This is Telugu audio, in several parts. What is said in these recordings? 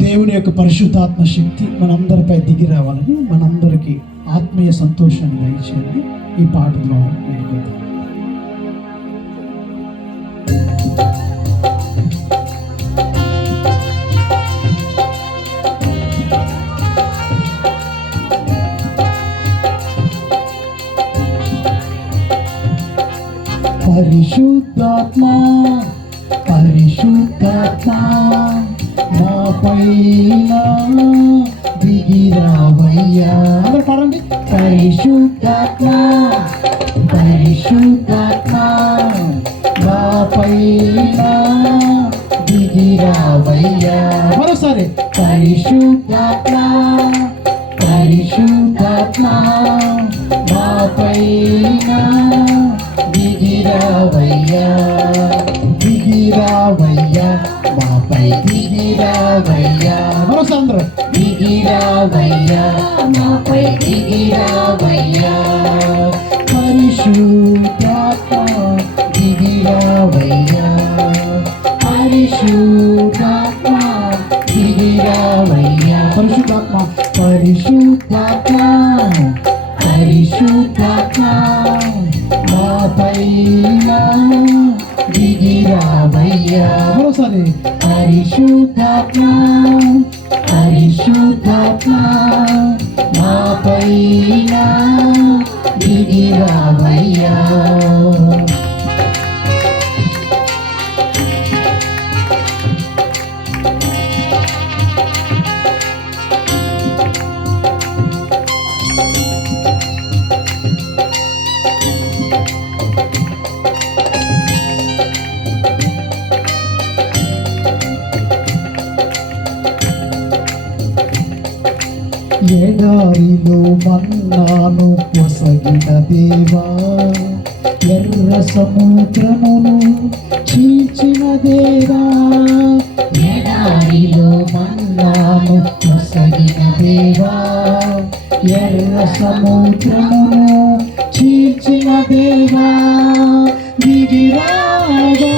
దేవుని యొక్క పరిశుద్ధాత్మ శక్తి మనందరిపై దిగి రావాలని, మనందరికీ ఆత్మీయ సంతోషాన్ని దయచేయాలని ఈ పాట ద్వారా వేడుకుందాం. పరిశుద్ధాత్మ పరిశుద్ధాత్మ మా పైన దిగిరావయ్యా. అందరూ పాడండి. పరిశుద్ధాత్మ పరిశుద్ధాత్మ మా పైన దిగిరావయ్యా. మరోసారి పరిశుద్ధాత్మ పరిశుద్ధాత్మ మా పైన దిగిరావయ్యా దిగిరావయ్యా మాపై దిగిరావయ్యా. మరోసారి దిగిరావయ్యా మాపై దిగిరావయ్యా. పరిశుద్ధాత్మ దిగిరావయ్యా పరిశుద్ధాత్మ దిగిరావయ్యా. పరిశుద్ధాత్మ పరిశుద్ధాత్మ పరిశుద్ధాత్మ మా పైన దిగిరావయ్యా. మరోసారి పరిశుద్ధాత్మ పరిశుద్ధాత్మ మా పైన దిగిరావయ్యా. ఎడారిలో మన్నాను పొసగిన దేవా, ఎర్ర సముద్రమును చీల్చిన దేవా. ఎడారిలో మన్నాను పొసగిన దేవా, ఎర్ర సముద్రమును చీల్చిన దేవా. దిగిరావా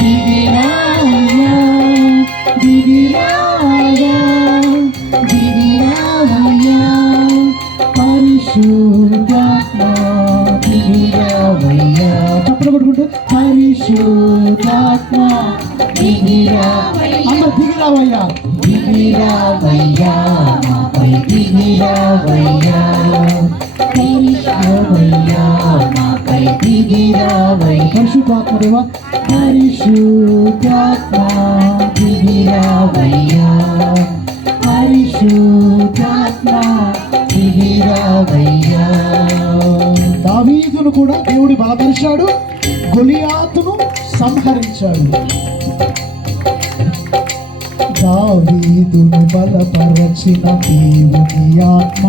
దిగిరావా దిగిరావా దిగిరావయ్యా. పరిశుద్ధాత్మ దిగిరావయ్యా. చప్పట్లు కొట్టుకుంటూ పరిశుద్ధాత్మ దిగిరావయ్యా. అందరూ దిగిరావయ్యా దిగిరావయ్యా మాపై దిగిరావయ్యా. పరిశుద్ధాత్మ మాపై దిగిరావయ్యా. పరిశుద్ధాత్మ దేవా పరిశుద్ధాత్మ దిగిరావయ్యా. పరిశుద్ధాత్మ దిగిరావయ్యా. దావీదును కూడా దేవుడు బలపరిచాడు, గొలియాతును సంహరించాడు. దావీదును బలపరచిన దేవుని ఆత్మ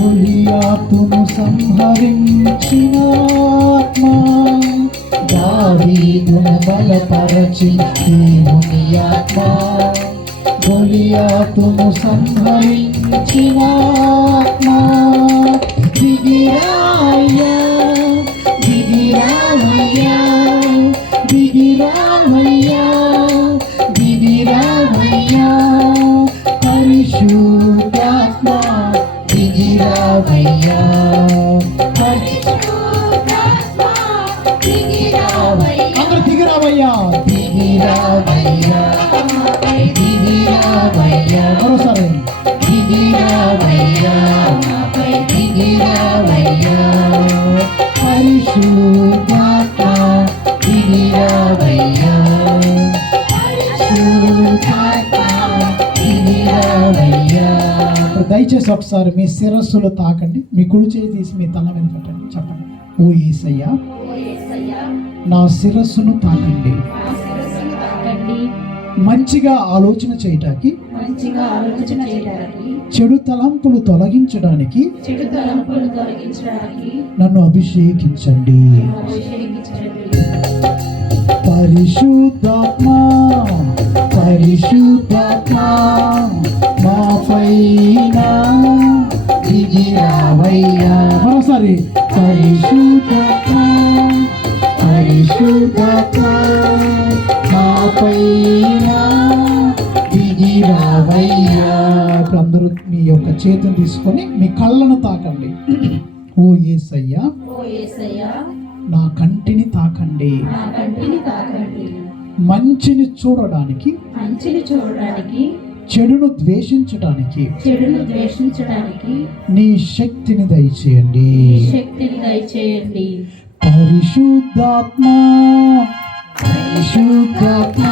గొలియాతును సంహరించిన ఆత్మ. దావీదును బలపరచిన దేవుని ఆత్మ గొలియాతును సంహరించిన ఆత్మ. దిగిరావయ్యా దిగిరావయ్యా దిగిరావయ్యా దిగిరావయ్యా. పరిశుద్ధాత్మ దిగిరావయ్యా. పరిశుద్ధాత్మ దిగిరావయ్యా. అందరూ దిగిరావయ్యా దిగిరావయ్యా దిగిరావయ్యా. మరోసారి దిగిరావయ్యా మాపై దిగిరావయ్యా. పరిశుద్ధాత్మ దిగిరావయ్యా. పరిశుద్ధాత్మ దిగిరావయ్యా. దయచేసి ఒకసారి మీ శిరస్సులు తాకండి. మీ కుడి చేయి తీసి మీ తల మీద పెట్టండి. చెప్పండి. ఓ యేసయ్యా నా శిరస్సును తాకండి. మంచిగా ఆలోచన చేయటానికి చెడు తలంపులు తొలగించడానికి నన్ను అభిషేకించండి. పరిశుద్ధాత్మ పరిశుద్ధాత్మ మా పైన దిగిరావయ్యా. మరోసారి పరిశుద్ధాత్మ పరిశుద్ధాత్మ మా పైన చేతిని తీసుకొని మీ కళ్ళను తాకండి. ఓ యేసయ్యా, ఓ యేసయ్యా, నా కంటిని తాకండి. నా కంటిని తాకండి. మంచిని చూడడానికి, మంచిని చూడడానికి, చెడును ద్వేషించడానికి చెడును ద్వేషించడానికి నీ శక్తిని దయచేయండి. ఈ శక్తిని దయచేయండి. పరిశుద్ధాత్మ, పరిశుద్ధాత్మ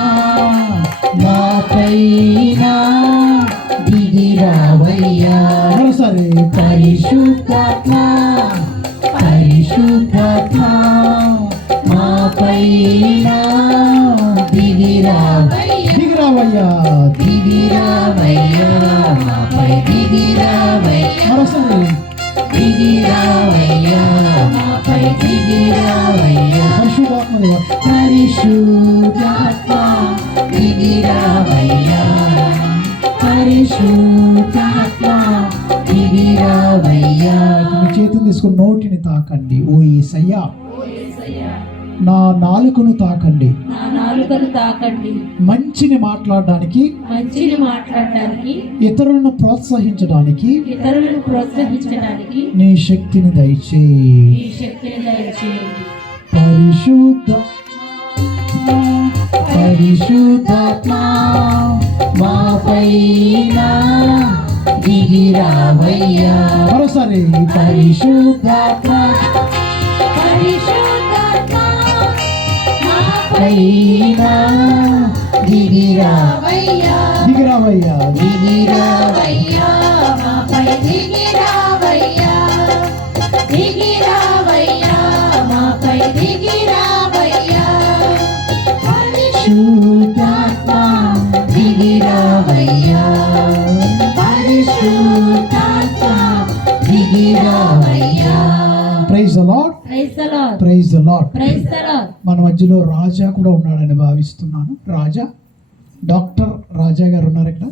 నాపైన దిగిరావయ్యా. మరోసారి పరిశుద్ధాత్మ, పరిశుద్ధాత్మ మాపైన దిగిరావయ్యా, దిగిరావయ్యా, దిగిరావయ్యా, మాపై దిగిరావయ్యా. మరోసారి దిగిరావయ్యా, మాపై దిగిరావయ్యా. పరిశుద్ధాత్మ దేవ, పరిశుద్ధాత్మ దిగిరావయ్యా, పరిశుద్ధాత్మ దిగిరావయ్యా. మీ చేతులు తీసుకుని నోటిని తాకండి. ఓ యేసయ్యా, ఓ యేసయ్యా, నా నాలుకను తాకండి. నా నాలుకను తాకండి. మంచిని మాట్లాడడానికి, మంచిని మాట్లాడడానికి, ఇతరులను ప్రోత్సహించడానికి ఇతరులను ప్రోత్సహించడానికి నీ శక్తిని దయచేయి. ఈ శక్తిని దయచేయండి. పరిశుద్ధ, పరిశుద్ధాత్మ మాపైన దిగిరావయ్యా. మరోసారి పరిశుద్ధాత్మ, పరిశుద్ధాత్మ పైన దిగిరావయ్యా, దిగిరావయ్యా, దిగిరావయ్యా, మాపై దిగిరావయ్యా, దిగిరావయ్యా, మాపై దిగిరావయ్యా. పరిశుద్ధాత్మ దిగిరావయ్యా, పరిశుద్ధాత్మ దిగిరావయ్యా. Praise the lord, praise the lord, praise the lord. Praise the lord. మన మధ్యలో రాజా కూడా ఉన్నాడని భావిస్తున్నాను. రాజా, డాక్టర్ రాజా గారు ఉన్నారు ఇక్కడ.